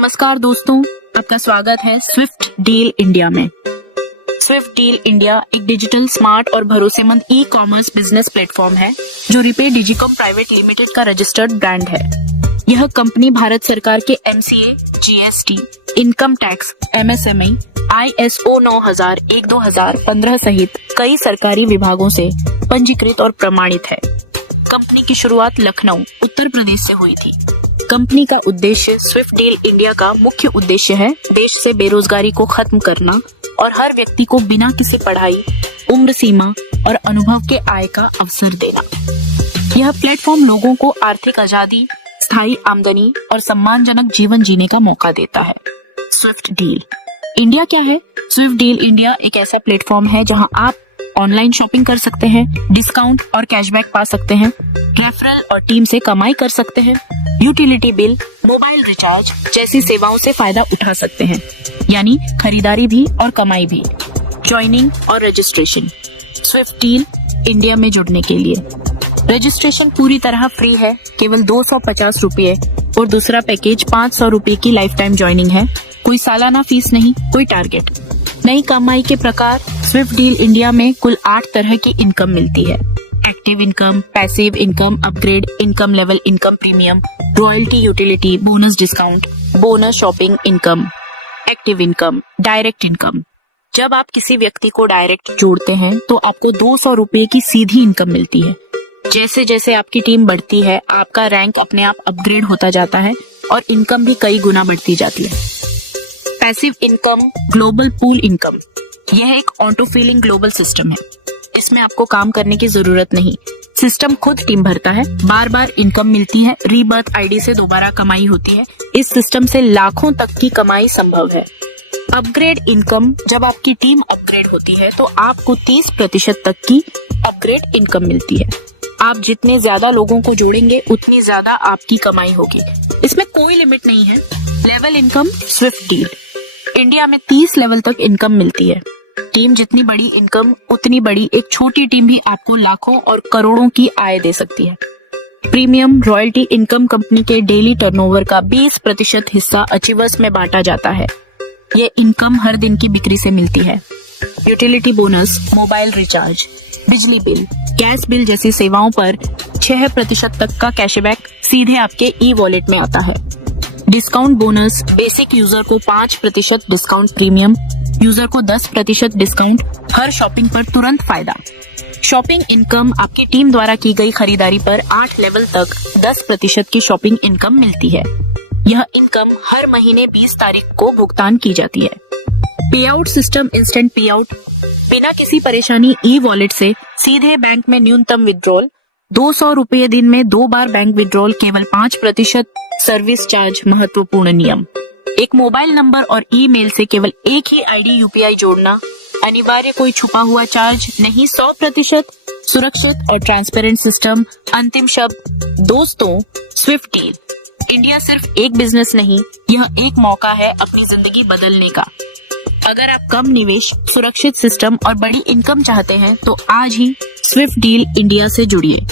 नमस्कार दोस्तों, आपका स्वागत है स्विफ्ट डील इंडिया में। स्विफ्ट डील इंडिया एक डिजिटल, स्मार्ट और भरोसेमंद ई कॉमर्स बिजनेस प्लेटफॉर्म है जो रिपे डिजिकॉम प्राइवेट लिमिटेड का रजिस्टर्ड ब्रांड है। यह कंपनी भारत सरकार के MCA, GST, income tax, MSME, ISO 9001-2015 सहित कई सरकारी विभागों से पंजीकृत और प्रमाणित है। कंपनी की शुरुआत लखनऊ, उत्तर प्रदेश से हुई थी। कंपनी का उद्देश्य स्विफ्ट डील इंडिया का मुख्य उद्देश्य है देश से बेरोजगारी को खत्म करना और हर व्यक्ति को बिना किसी पढ़ाई, उम्र सीमा और अनुभव के आय का अवसर देना। यह प्लेटफॉर्म लोगों को आर्थिक आजादी, स्थायी आमदनी और सम्मानजनक जीवन जीने का मौका देता है। स्विफ्ट डील इंडिया क्या है? स्विफ्ट डील इंडिया एक ऐसा प्लेटफॉर्म है जहां आप ऑनलाइन शॉपिंग कर सकते हैं, डिस्काउंट और कैशबैक पा सकते हैं, रेफरल और टीम से कमाई कर सकते हैं, यूटिलिटी बिल, मोबाइल रिचार्ज जैसी सेवाओं से फायदा उठा सकते हैं, यानी खरीदारी भी और कमाई भी। ज्वाइनिंग और रजिस्ट्रेशन स्विफ्ट डील इंडिया में जुड़ने के लिए रजिस्ट्रेशन पूरी तरह फ्री है, केवल 250 रुपये, और दूसरा पैकेज 500 रुपये की लाइफ टाइम ज्वाइनिंग है। कोई सालाना फीस नहीं, कोई टारगेट। नई कमाई के प्रकार स्विफ्ट डील इंडिया में कुल 8 तरह की इनकम मिलती है। Active income, passive income, upgrade income, level income, premium, royalty, utility, bonus discount, bonus shopping income, active income, direct income. जब आप किसी व्यक्ति को डायरेक्ट जोड़ते हैं तो आपको 200 रुपये की सीधी इनकम मिलती है। जैसे जैसे आपकी टीम बढ़ती है, आपका रैंक अपने आप अपग्रेड होता जाता है और इनकम भी कई गुना बढ़ती जाती है। Passive income, global pool income, यह एक ऑटो फिलिंग ग्लोबल सिस्टम है। इसमें आपको काम करने की जरूरत नहीं, सिस्टम खुद टीम भरता है, बार बार इनकम मिलती है, रीबर्थ आईडी से दोबारा कमाई होती है। इस सिस्टम से लाखों तक की कमाई संभव है। अपग्रेड इनकम, जब आपकी टीम अपग्रेड होती है तो आपको 30% तक की अपग्रेड इनकम मिलती है। आप जितने ज्यादा लोगों को जोड़ेंगे उतनी ज्यादा आपकी कमाई होगी। इसमें कोई लिमिट नहीं है। Level income Swift deal India में 30 लेवल तक इनकम मिलती है। टीम जितनी बड़ी इनकम उतनी बड़ी एक छोटी टीम भी आपको लाखों और करोड़ों की आय दे सकती है। प्रीमियम रॉयल्टी इनकम, कंपनी के डेली टर्नओवर का 20% हिस्सा अचीवर्स में बांटा जाता है। ये इनकम हर दिन की बिक्री से मिलती है। यूटिलिटी बोनस, मोबाइल रिचार्ज, बिजली बिल, गैस बिल जैसी सेवाओं पर 6% तक का कैशबैक सीधे आपके ई वॉलेट में आता है। डिस्काउंट बोनस, बेसिक यूजर को 5% डिस्काउंट, प्रीमियम यूजर को 10% डिस्काउंट, हर शॉपिंग पर तुरंत फायदा। शॉपिंग इनकम, आपकी टीम द्वारा की गई खरीदारी पर 8 लेवल तक 10% की शॉपिंग इनकम मिलती है। यह इनकम हर महीने 20 तारीख को भुगतान की जाती है। पे आउट सिस्टम, इंस्टेंट पे आउट, बिना किसी परेशानी ई वॉलेट से सीधे बैंक में न्यूनतम विड्रॉल, 200 रुपये दिन में 2 बार बैंक विड्रॉल, केवल 5% सर्विस चार्ज। महत्वपूर्ण नियम, एक मोबाइल नंबर और ईमेल से केवल एक ही आईडी UPI जोड़ना, अनिवार्य कोई छुपा हुआ चार्ज नहीं, 100% सुरक्षित और ट्रांसपेरेंट सिस्टम। अंतिम शब्द दोस्तों, स्विफ्ट डील इंडिया सिर्फ एक बिजनेस नहीं, यह एक मौका है अपनी जिंदगी बदलने का। अगर आप कम निवेश, सुरक्षित सिस्टम और बड़ी इनकम चाहते हैं तो आज ही स्विफ्ट डील इंडिया से जुड़िए।